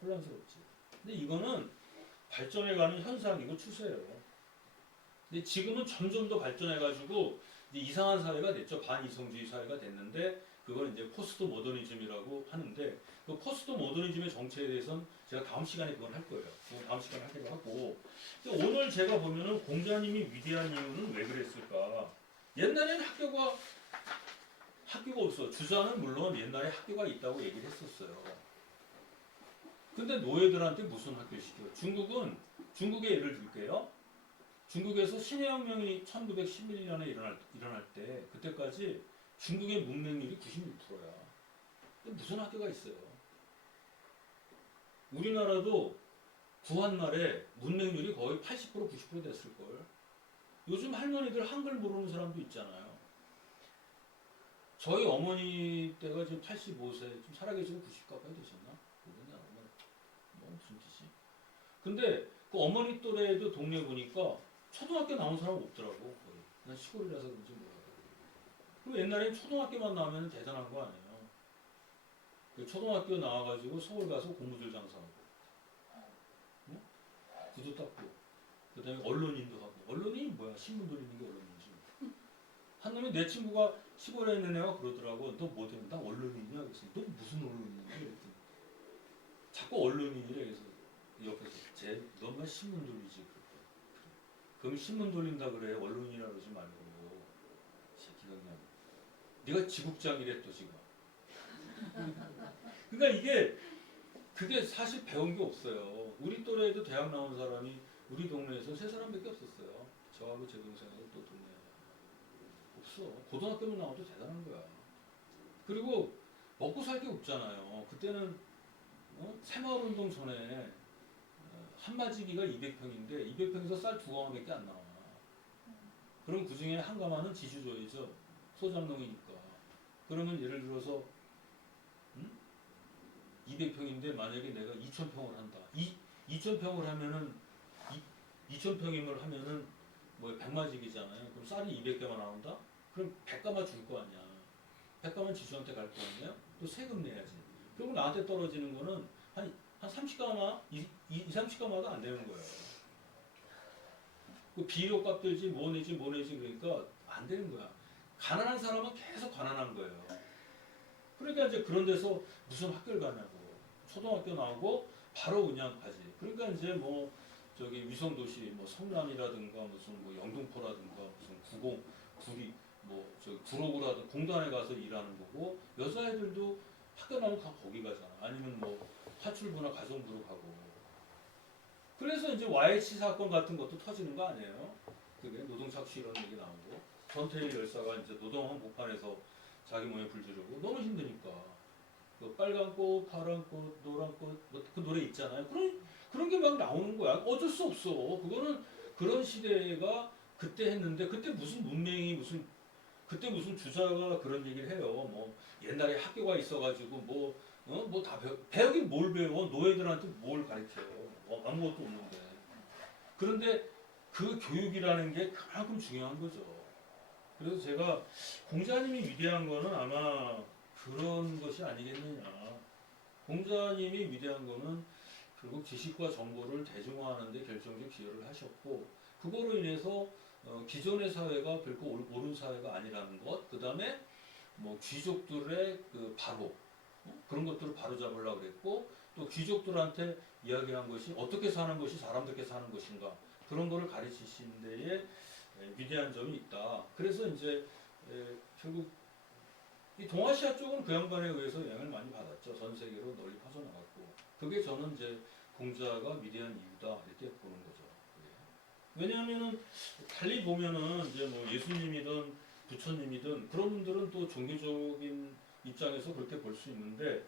근데 이거는 발전해가는 현상이고 추세예요. 근데 지금은 점점 더 발전해가지고 이제 이상한 사회가 됐죠. 반이성주의 사회가 됐는데 그걸 이제 포스트 모더니즘이라고 하는데 그 포스트 모더니즘의 정체에 대해서는 제가 다음 시간에 그걸 할 거예요. 다음 시간에 하기로 하고 오늘 제가 보면은 공자님이 위대한 이유는 왜 그랬을까? 옛날에는 학교가 없어. 주자는 물론 옛날에 학교가 있다고 얘기를 했었어요. 근데 노예들한테 무슨 학교 시켜? 중국의 예를 들게요. 중국에서 신해혁명이 1911년에 일어날 때 그때까지 중국의 문맹률이 96%야. 근데 무슨 학교가 있어요? 우리나라도 구한 말에 문맹률이 거의 80% 90% 됐을걸. 요즘 할머니들 한글 모르는 사람도 있잖아요. 저희 어머니 때가 지금 85세, 좀 살아계시고 90 가까이 되셨나? 모르겠냐, 어머니. 뭐 무슨 짓이. 근데 그 어머니 또래도 동네 보니까 초등학교 나온 사람 없더라고, 거의. 난 시골이라서 그런지 몰라요. 그럼 옛날엔 초등학교만 나오면 대단한 거 아니에요. 그 초등학교 나와가지고 서울 가서 고무줄 장사하고, 응? 구두 닦고, 그 다음에 언론인도 하고. 언론인이 뭐야? 신문 돌리는 게 언론인이지. 한 놈이 내 친구가 시골에 있는 애가 그러더라고. 너 뭐 되는? 나 언론인이야. 그래서 너 무슨 언론인이야? 그랬더니 자꾸 언론인이래. 그래서 옆에서 너만 신문 돌리지. 그럼 신문 돌린다 그래. 언론인이라 그러지 말고. 새끼가 그냥 네가 지국장이래 또 지금. 그러니까 그게 사실 배운 게 없어요. 우리 또래에도 대학 나온 사람이 우리 동네에서 3사람밖에 없었어요. 저하고 제 동생하고 또 동네 없어. 고등학교만 나와도 대단한 거야. 그리고 먹고 살 게 없잖아요. 그때는 새마을운동 전에 한마지기가 200평인데 200평에서 쌀 2가마밖에 안 나와. 그럼 그 중에 한 가마는 지주줘야죠. 소장농이니까. 그러면 예를 들어서 200평인데 만약에 내가 2,000평을 한다. 2,000평을 하면은 2,000평임을 하면은 뭐 100마직이잖아요. 그럼 쌀이 200개만 나온다? 그럼 100가마 줄 거 아니야. 100가마 지주한테 갈 거 아니에요? 또 세금 내야지. 그리고 나한테 떨어지는 거는 한 30가마, 30가마도 안 되는 거예요. 그 비료값 들지 뭐 내지 그러니까 안 되는 거야. 가난한 사람은 계속 가난한 거예요. 그러니까 이제 그런 데서 무슨 학교를 가냐고. 초등학교 나오고 바로 그냥 가지. 그러니까 이제 뭐 저기 위성도시 뭐 성남이라든가 무슨 뭐 영등포라든가 무슨 구리 뭐 저기 구로구라든가 공단에 가서 일하는 거고 여자애들도 학교 나오면 다 거기 가잖아. 아니면 뭐 파출부나 가정부로 가고. 그래서 이제 YH 사건 같은 것도 터지는 거 아니에요? 그게 노동착취 이런 얘기 나오고 전태일 열사가 이제 노동 한복판에서 자기 몸에 불 지르고 너무 힘드니까 그 빨간 꽃, 파란 꽃, 노란 꽃, 그 노래 있잖아요. 그런 게 막 나오는 거야. 어쩔 수 없어. 그거는 그런 시대가 그때 했는데 그때 무슨 문맹이 무슨 그때 무슨 주자가 그런 얘기를 해요. 뭐 옛날에 학교가 있어가지고 뭐 다 배우긴 뭘 배워? 노예들한테 뭘 가르쳐요? 아무것도 없는데. 그런데 그 교육이라는 게 그만큼 중요한 거죠. 그래서 제가 공자님이 위대한 거는 아마 그런 것이 아니겠느냐. 공자님이 위대한 거는 결국 지식과 정보를 대중화하는 데 결정적 기여를 하셨고 그거로 인해서 기존의 사회가 결코 옳은 사회가 아니라는 것, 그 다음에 뭐 귀족들의 그 바로 그런 것들을 바로 잡으려고 그랬고 또 귀족들한테 이야기한 것이 어떻게 사는 것이 사람답게 사는 것인가 그런 거를 가르치신 데에 위대한 점이 있다. 그래서 이제 결국 이 동아시아 쪽은 그 양반에 의해서 영향을 많이 받았죠. 전 세계로 널리 퍼져나갔고 그게 저는 이제 공자가 위대한 이유다 이렇게 보는 거죠. 왜냐하면은 달리 보면은 이제 뭐 예수님이든 부처님이든 그런 분들은 또 종교적인 입장에서 그렇게 볼 수 있는데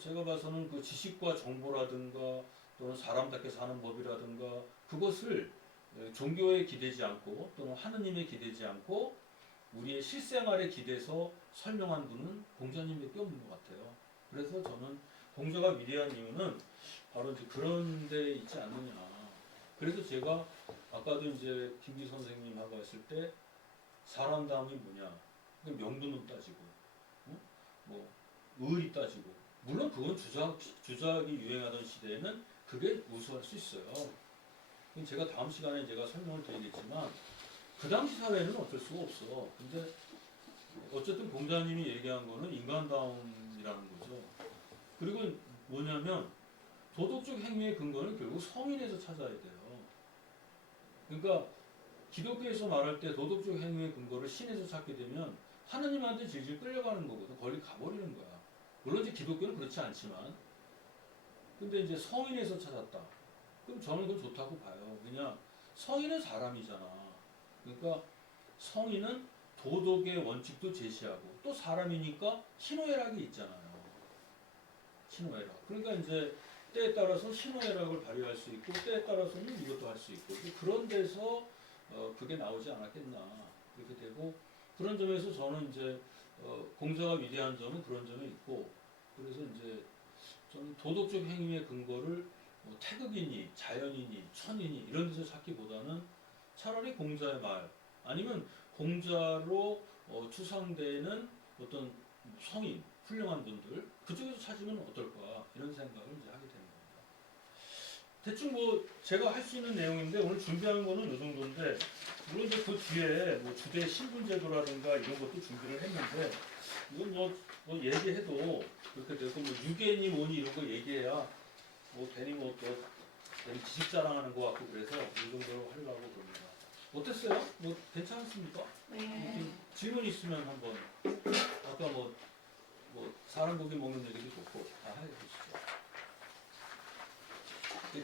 제가 봐서는 그 지식과 정보라든가 또는 사람답게 사는 법이라든가 그것을 종교에 기대지 않고 또는 하느님에 기대지 않고 우리의 실생활에 기대서 설명한 분은 공자님밖에 없는 것 같아요. 그래서 저는 공자가 위대한 이유는 바로 이제 그런 데 있지 않느냐. 그래서 제가 아까도 이제 김기 선생님하고 했을 때 사람다움이 뭐냐. 명분은 따지고, 뭐 의리 따지고. 물론 그건 주작이 유행하던 시대에는 그게 우수할 수 있어요. 제가 다음 시간에 제가 설명을 드리겠지만 그 당시 사회는 어쩔 수가 없어. 근데 어쨌든 공자님이 얘기한 거는 인간다움이라는 거죠. 그리고 뭐냐면 도덕적 행위의 근거는 결국 성인에서 찾아야 돼요. 그러니까 기독교에서 말할 때 도덕적 행위의 근거를 신에서 찾게 되면 하느님한테 질질 끌려가는 거거든. 거기 가버리는 거야. 물론 이제 기독교는 그렇지 않지만 근데 이제 성인에서 찾았다. 그럼 저는 그건 좋다고 봐요. 왜냐 성인은 사람이잖아. 그러니까 성인은 도덕의 원칙도 제시하고 또 사람이니까 신호애락이 있잖아요. 신호애락. 그러니까 이제 때에 따라서 신호애락을 발휘할 수 있고 때에 따라서는 이것도 할 수 있고 그런 데서 그게 나오지 않았겠나 그렇게 되고 그런 점에서 저는 이제 공자가 위대한 점은 그런 점이 있고 그래서 이제 저는 도덕적 행위의 근거를 뭐 태극이니 자연이니 천이니 이런 데서 찾기보다는 차라리 공자의 말 아니면 공자로 추상되는 어떤 성인 훌륭한 분들 그쪽에서 찾으면 어떨까 이런 생각을 이제 하게 되는 겁니다. 대충 뭐 제가 할 수 있는 내용인데 오늘 준비한 거는 이 정도인데 물론 이제 그 뒤에 뭐 주대 신분제도라든가 이런 것도 준비를 했는데 이건 뭐 얘기해도 그렇게 되고 뭐 유괴니 뭐니 이런 거 얘기해야 뭐 괜히 뭐또 지식 자랑하는 것 같고 그래서 이 정도로 하려고 그럽니다. 어땠어요? 뭐 괜찮습니까? 네. 질문 있으면 한번 아까 뭐 사람 고기 먹는 얘기도 좋고 다 해주시죠.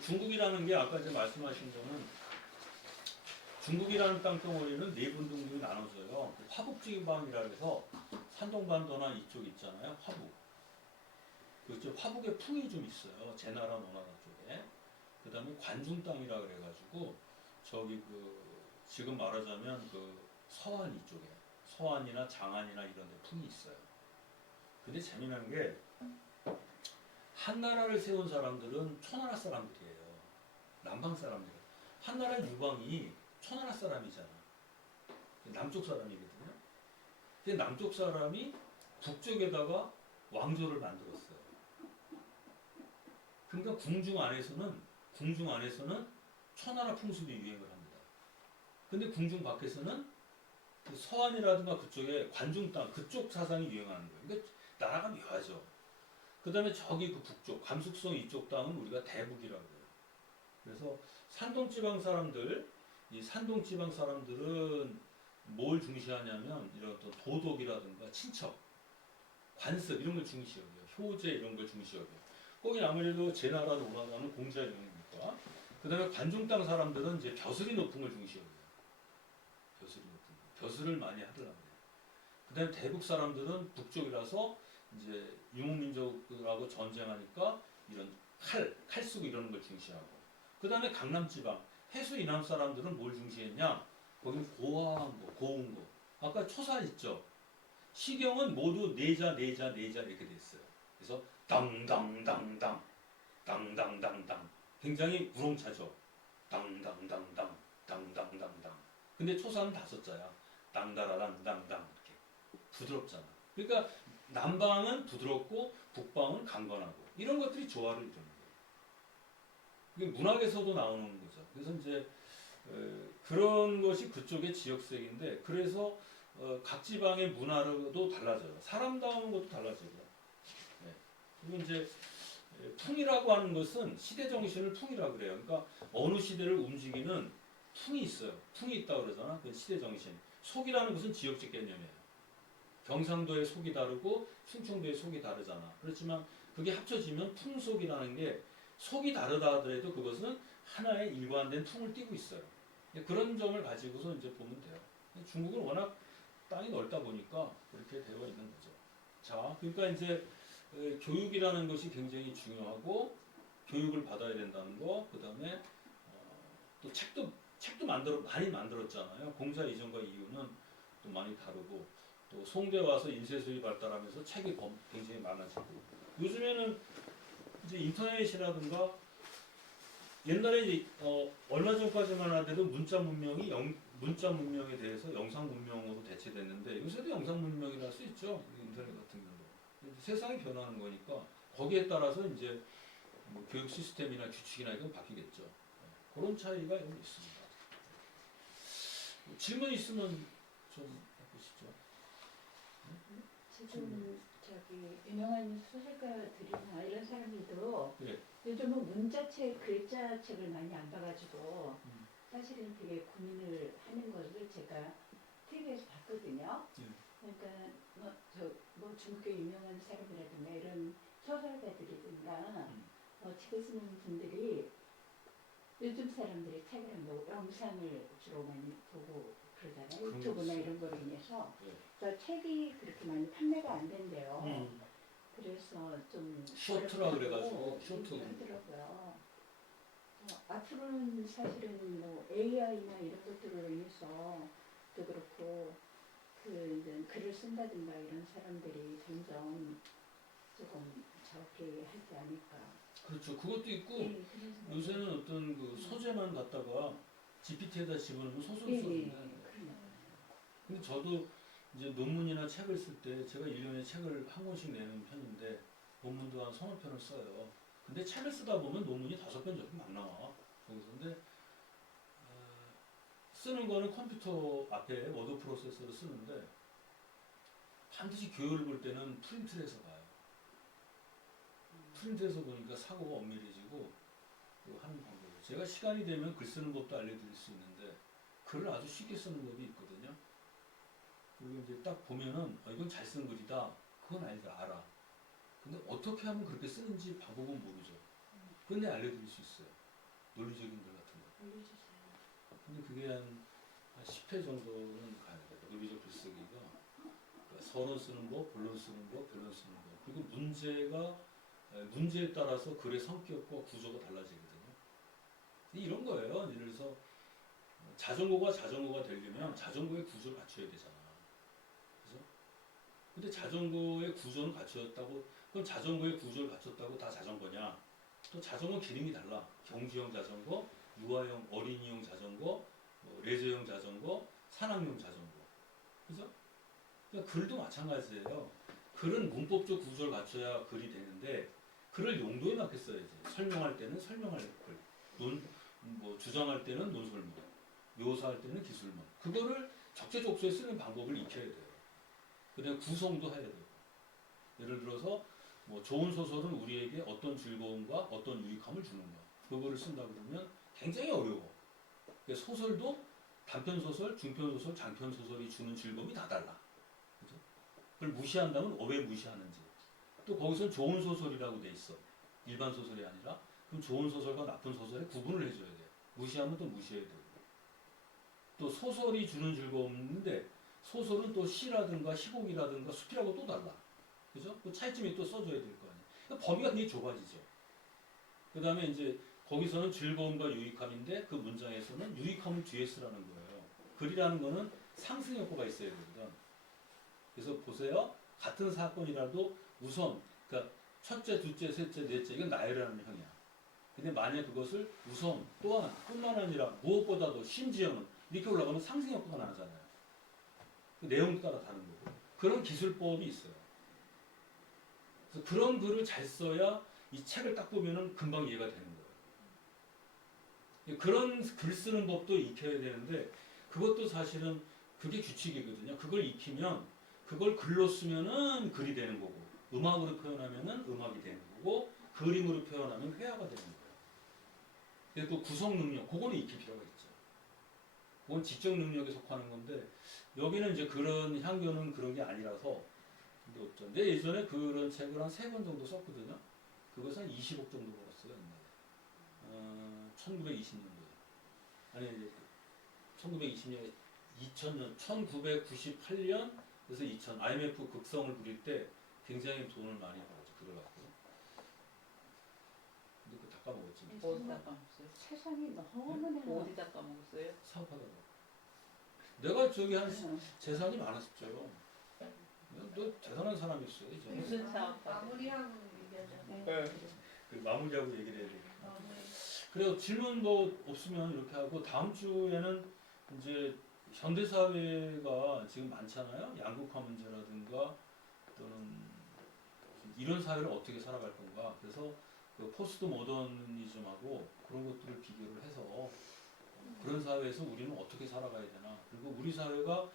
중국이라는 게 아까 이제 말씀하신 거는 중국이라는 땅덩어리는 네 분등급이 나눠져요. 화북지방이라 해서 산동반도나 이쪽 있잖아요. 화북. 그죠? 화북에 풍이 좀 있어요. 제나라 노나라 쪽에. 그 다음에 관중 땅이라 그래가지고 저기 그 지금 말하자면 그 서안 이쪽에 서안이나 장안이나 이런 데 풍이 있어요. 근데 재미난 게 한나라를 세운 사람들은 초나라 사람들이에요. 남방 사람들. 한나라 유방이 초나라 사람이잖아. 남쪽 사람이거든요. 근데 남쪽 사람이 북쪽에다가 왕조를 만들었어요. 그러니까 궁중 안에서는 초나라 풍습이 유행을 합니다. 근데 궁중 밖에서는 그 서안이라든가 그쪽에 관중 땅 그쪽 사상이 유행하는 거예요. 그러니까 나라가 묘하죠. 그 다음에 저기 그 북쪽 감숙성 이쪽 땅은 우리가 대북이라고 해요. 그래서 산동지방 사람들, 이 산동지방 사람들은 뭘 중시하냐면 이런 어떤 도덕이라든가 친척, 관습 이런 걸 중시 여겨요. 효제 이런 걸 중시 여겨요. 거기 아무래도 제나라 노나라는 공자 영이니까. 그 다음에 관중 땅 사람들은 이제 벼슬이 높은 걸 중시 여겨요. 벼슬이 높은 거. 벼슬을 많이 하더라고요. 그 다음에 대북 사람들은 북쪽이라서 이제 유목민족하고 전쟁하니까 이런 칼 쓰고 이러는 걸 중시하고. 그 다음에 강남지방, 해수 이남 사람들은 뭘 중시했냐? 거기는 고아한 거, 고운 거. 아까 초사 있죠? 시경은 모두 네자 이렇게 돼 있어요. 그래서 당당당당, 당당당당. 굉장히 우렁차죠. 당당당당, 당당당당. 근데 초사는 5자야. 당다라당당당 이렇게 부드럽잖아. 그러니까 남방은 부드럽고 북방은 강건하고 이런 것들이 조화를 이루는 거예요. 이게 문학에서도 나오는 거죠. 그래서 이제 그런 것이 그쪽의 지역색인데 그래서 각 지방의 문화도 달라져요. 사람다운 것도 달라지고. 네. 그리고 이제 풍이라고 하는 것은 시대 정신을 풍이라고 그래요. 그러니까 어느 시대를 움직이는 풍이 있어요. 풍이 있다고 그러잖아. 그 시대 정신. 속이라는 것은 지역적 개념이에요. 경상도의 속이 다르고 충청도의 속이 다르잖아. 그렇지만 그게 합쳐지면 풍속이라는 게 속이 다르다 하더라도 그것은 하나의 일관된 풍을 띠고 있어요. 그런 점을 가지고서 이제 보면 돼요. 중국은 워낙 땅이 넓다 보니까 그렇게 되어 있는 거죠. 자, 그러니까 이제 교육이라는 것이 굉장히 중요하고 교육을 받아야 된다는 거. 그다음에 또 책도 많이 만들었잖아요. 공사 이전과 이후는 또 많이 다르고 또 송대 와서 인쇄술이 발달하면서 책이 굉장히 많아지고 요즘에는 이제 인터넷이라든가 옛날에 이제 얼마 전까지만 하더라도 문자 문명에 대해서 영상 문명으로 대체됐는데 요새도 영상 문명이라 할 수 있죠. 인터넷 같은 경우 세상이 변하는 거니까 거기에 따라서 이제 뭐 교육 시스템이나 규칙이나 이건 바뀌겠죠. 그런 차이가 좀 있습니다. 질문 있으면 좀 해보시죠. 지금 저기 유명한 소설가들이나 이런 사람들도 네. 요즘은 문자책, 글자책을 많이 안 봐가지고 사실은 되게 고민을 하는 것을 제가 TV에서 봤거든요. 그러니까 뭐 중국의 유명한 사람이라든가 이런 소설가들이든가 책을 쓰는 분들이 요즘 사람들이 책을 뭐 영상을 주로 많이 보고 그러잖아요. 유튜브나 이런 거로 인해서 그러니까 책이 그렇게 많이 판매가 안 된대요. 그래서 좀 쇼트라 그래가지고 쇼트 하더라고요. 앞으로는 사실은 뭐 AI나 이런 것들로 인해서 또 그렇고 그 이제 글을 쓴다든가 이런 사람들이 점점 조금 적게 하지 않을까. 그렇죠. 그것도 있고 예, 요새는 어떤 그 소재만 갖다가 GPT에다 집어넣으면 소설 쓰는데 근데 저도 이제 논문이나 책을 쓸 때 제가 1년에 책을 한 권씩 내는 편인데 논문도 한 3~4편을 써요. 근데 책을 쓰다 보면 논문이 5편 정도 막 나와. 거기서 근데 쓰는 거는 컴퓨터 앞에 워드 프로세서로 쓰는데 반드시 교열을 볼 때는 프린트를 해서 봐요. 프린트해서 보니까 사고가 엄밀해지고 하는 방법이에요. 제가 시간이 되면 글 쓰는 법도 알려드릴 수 있는데 글을 아주 쉽게 쓰는 법이 있거든요. 그리고 이제 딱 보면은 이건 잘 쓴 글이다. 그건 알아. 근데 어떻게 하면 그렇게 쓰는지 방법은 모르죠. 그런데 알려드릴 수 있어요. 논리적인 글 같은 거. 알려주세요. 근데 그게 한 10회 정도는 가야 돼요. 논리적 글쓰기가. 그러니까 서론 쓰는 법, 본론 쓰는 법, 변론 쓰는 법. 그리고 문제에 따라서 글의 성격과 구조가 달라지거든요. 이런 거예요. 예를 들어서 자전거가 되려면 자전거의 구조를 갖춰야 되잖아. 그죠? 근데 자전거의 구조는 갖춰졌다고 그럼 자전거의 구조를 갖췄다고 다 자전거냐? 또 자전거 기능이 달라. 경주형 자전거, 유아용 어린이용 자전거, 뭐 레저용 자전거, 산악용 자전거. 그죠? 그러니까 글도 마찬가지예요. 글은 문법적 구조를 갖춰야 글이 되는데 글을 용도에 맞게 써야지. 설명할 때는 설명할 글, 뭐 주장할 때는 논설문, 묘사할 때는 기술문. 그거를 적재적소에 쓰는 방법을 익혀야 돼요. 그다음에 구성도 해야 돼요. 예를 들어서 뭐 좋은 소설은 우리에게 어떤 즐거움과 어떤 유익함을 주는가. 그거를 쓴다 그러면 굉장히 어려워. 그러니까 소설도 단편 소설, 중편 소설, 장편 소설이 주는 즐거움이 다 달라. 그죠? 그걸 무시한다면 왜 무시하는지. 또 거기서 좋은 소설이라고 돼 있어. 일반 소설이 아니라. 그럼 좋은 소설과 나쁜 소설에 구분을 해줘야 돼. 무시하면 또 무시해야 되고. 또 소설이 주는 즐거움인데 소설은 또 시라든가 희곡이라든가 숲이라고 또 달라. 그죠? 그 차이점이 또 써줘야 될 거 아니에요. 그러니까 범위가 굉장히 좁아지죠. 그 다음에 이제 거기서는 즐거움과 유익함인데 그 문장에서는 유익함을 뒤에 쓰라는 거예요. 글이라는 거는 상승 효과가 있어야 되거든. 그래서 보세요. 같은 사건이라도 우선, 그러니까 첫째, 둘째, 셋째, 넷째, 이건 나열하는 형이야. 근데 만약 그것을 우선, 또한, 뿐만 아니라 무엇보다도 심지어는 이렇게 올라가면 상승 효과가 나잖아요. 그 내용 따라 다른 거고. 그런 기술법이 있어요. 그래서 그런 글을 잘 써야 이 책을 딱 보면은 금방 이해가 되는 거예요. 그런 글 쓰는 법도 익혀야 되는데 그것도 사실은 그게 규칙이거든요. 그걸 익히면 그걸 글로 쓰면은 글이 되는 거고 음악으로 표현하면은 음악이 되는 거고 그림으로 표현하면 회화가 되는 거예요. 그래서 그 구성 능력, 그거는 익힐 필요가 있죠. 그건 지적 능력에 속하는 건데 여기는 이제 그런 향교는 그런 게 아니라서 근데 없죠. 근데 예전에 그런 책을 한 3권 정도 썼거든요. 그것은 한 20억 정도 벌었어요. 1920년도에. 아니, 1920년, 2000년, 1998년, 그래서 2000, IMF 극성을 부릴 때 굉장히 돈을 많이 벌었죠. 그걸 갖고. 근데 그거 다 까먹었지. 어디다 까먹었어요? 세상이 너무 어디다 까먹었어요? 사업하다가. 내가 저기 한 재산이 많았었죠. 너 대단한 사람이었어요. 이제. 무슨 사업? 마무리하고 얘기하자. 네. 그 마무리하고 얘기를 해야 돼. 그래서 질문 뭐 없으면 이렇게 하고 다음 주에는 이제 현대 사회가 지금 많잖아요. 양극화 문제라든가 또는 이런 사회를 어떻게 살아갈 건가. 그래서 그 포스트 모더니즘하고 그런 것들을 비교를 해서 그런 사회에서 우리는 어떻게 살아가야 되나. 그리고 우리 사회가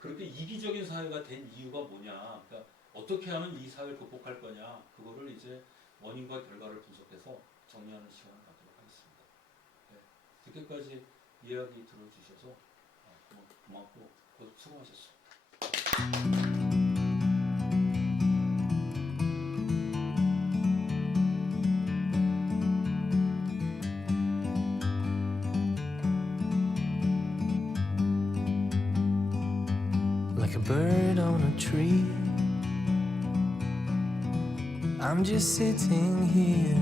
그렇게 이기적인 사회가 된 이유가 뭐냐. 그러니까 어떻게 하면 이 사회를 극복할 거냐. 그거를 이제 원인과 결과를 분석해서 정리하는 시간을 갖도록 하겠습니다. 네. 늦게까지 이야기 들어주셔서 고맙고 수고하셨습니다. Like a bird on a tree, I'm just sitting here.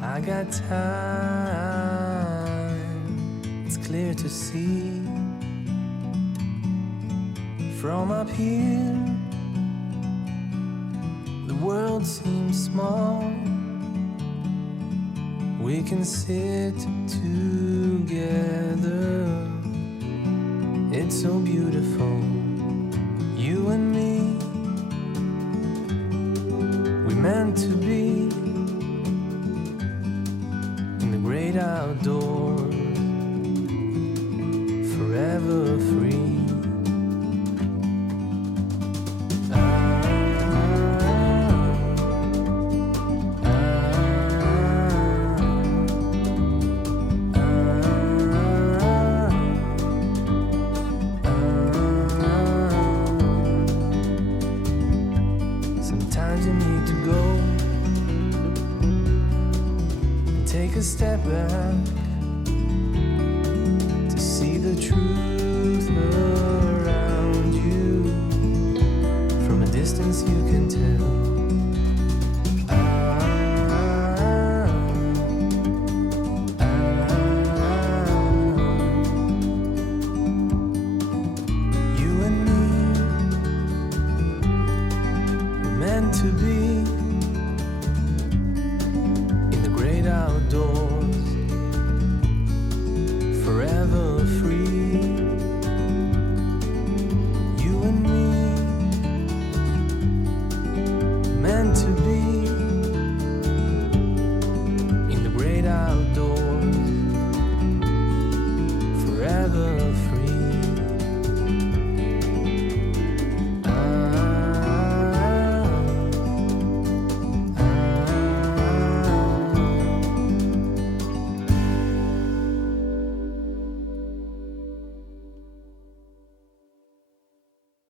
I got time, it's clear to see. From up here, the world seems small. We can sit together. It's so beautiful, you and me. We meant to be in the great outdoors, forever free. Sometimes you need to go and take a step back to see the truth around you. From a distance you can tell